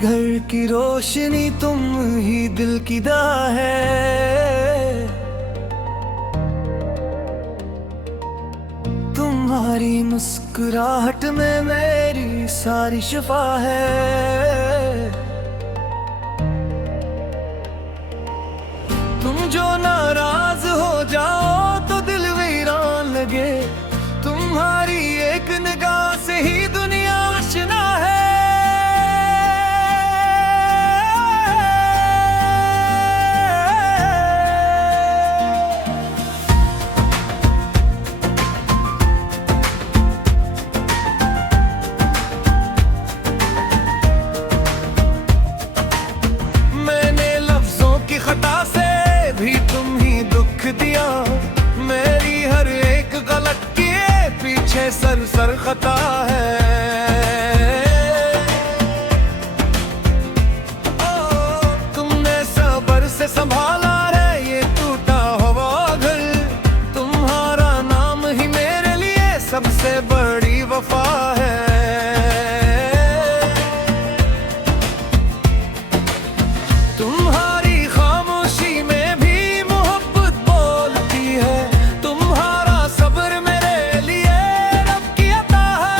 घर की रोशनी तुम ही दिल की दा है। तुम्हारी मुस्कुराहट में मेरी सारी शिफा है। तुम जो नाराज हो जाओ तो दिल वीरान लगे। तुम्हारी एक निगाह से ही दुनिया आशना है। मैंने लफ्जों की खता से भी तुम ही दुख दिया। मेरी हर एक गलत किए पीछे सर सर खता है। तुमने सब्र से संभाला है ये टूटा हुआ घर। तुम्हारा नाम ही मेरे लिए सबसे बड़ी वफा है। तुम्हारी खामोशी में भी मोहब्बत बोलती है। तुम्हारा सब्र मेरे लिए रब की अता है।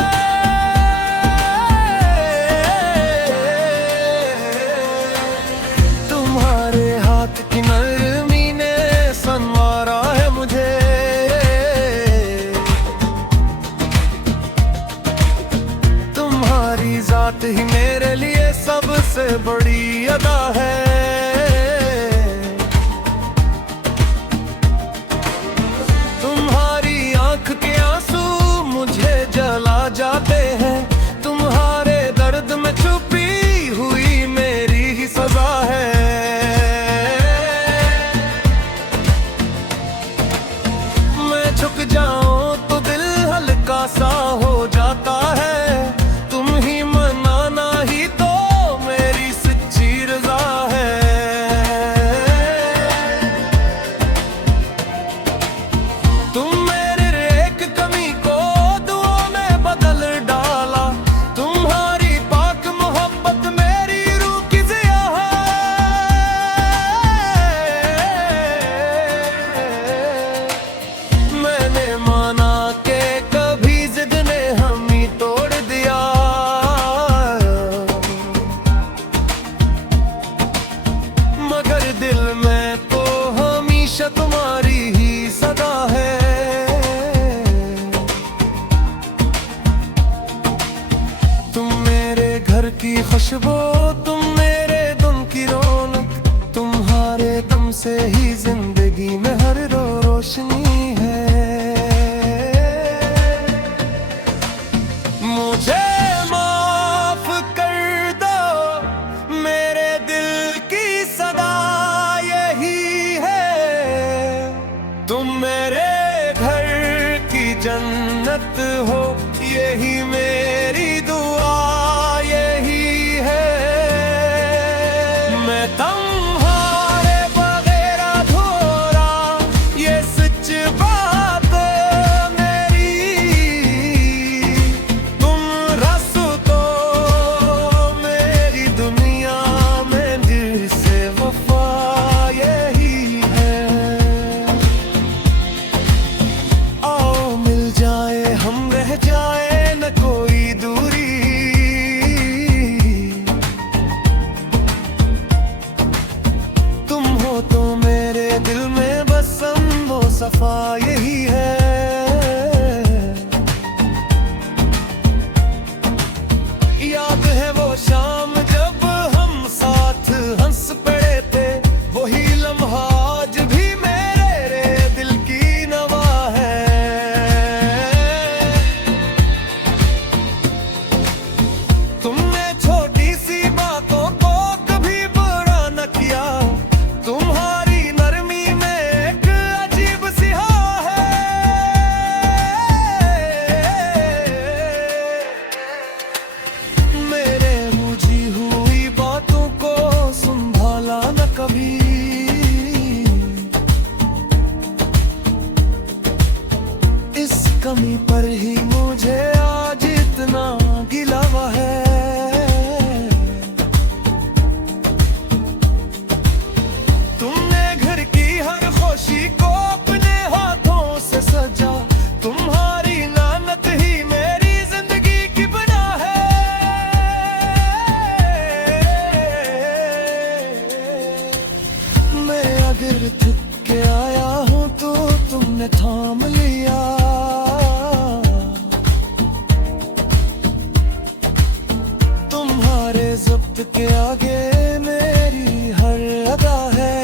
तुम्हारे हाथ की नरमी ने संवारा है मुझे। तुम्हारी जात ही मेरे लिए सबसे बड़ी अदा है। तुम्हारी आंख के आंसू मुझे जला जाते हैं। तुम्हारे दर्द में छुपी हुई मेरी ही सजा है। मैं झुक जाऊं तो दिल हल्का सा हो जाता है। तुम ही मनाना ही तो मेरी सच्ची रजा है। तुम मेरे एक कमी को दुआ में बदल डाला। तुम्हारी पाक मोहब्बत मेरी रूह की ज़िया है। मैंने माना के कभी जिद ने हम ही तोड़ दिया। मगर दिल में तो हमेशा तुम्हारी ही सदा है। तुम मेरे घर की खुशबू, तुम मेरे दम की रौनक। तुम्हारे दम से ही जिंदगी में हर रोशनी है। मुझे माफ कर दो, मेरे दिल की सदा यही है। तुम मेरे घर की जन्नत हो, यही मेरी दुआ यही है। मैं तुम्हारे बगैर अधूरा, ये सच बात मेरी। तुम रस तो मेरी दुनिया में दिल से वफा यही है। आओ मिल जाए हम रह जाए न कोई दूरी। फिर थक के आया हूँ तो तुमने थाम लिया। तुम्हारे ज़ब्त के आगे मेरी हर अदा है।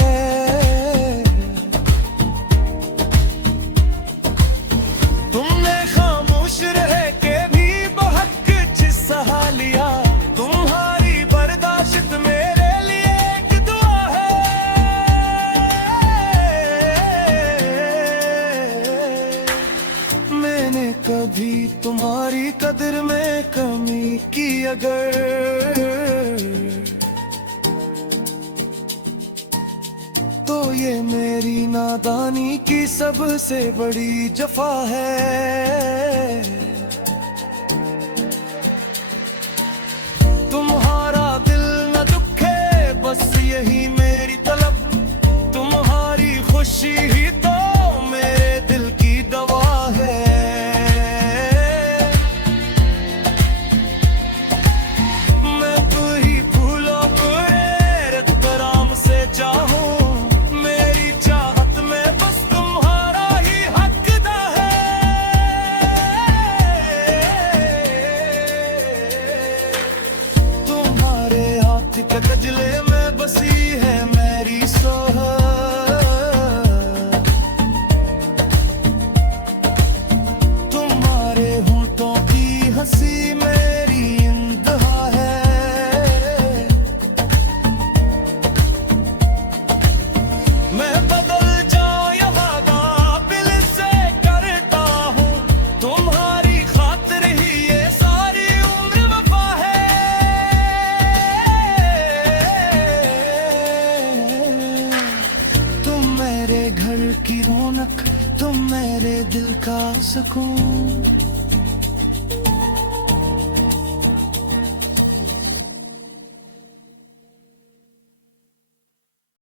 तुमने खामोश रह के भी बहुत कुछ सहा लिया। तुम्हारी बर्दाश्त मेरे लिए एक दुआ है। मैंने कभी तुम्हारी कदर में कमी की अगर, तो ये मेरी नादानी की सबसे बड़ी जफा है। तुम्हारा दिल न दुखे बस यही मेरी तलब। तुम्हारी खुशी ही तो मेरे दिल की दवा है। मैं तो ही फूलों को एहतराम से चाहूं। मेरी चाहत में बस तुम्हारा ही हकदा है। तुम्हारे हाथ के गजले में बसी है मेरी सोहर। तुम्हारे होंठों की हंसी मेरी इंतहा है। मैं बदल जाऊं यहाँ काबिल से करता हूँ। तुम्हारी खातिर ही ये सारी उम्र वफा है। तुम मेरे घर की रौनक, तुम मेरे दिल का सुकून।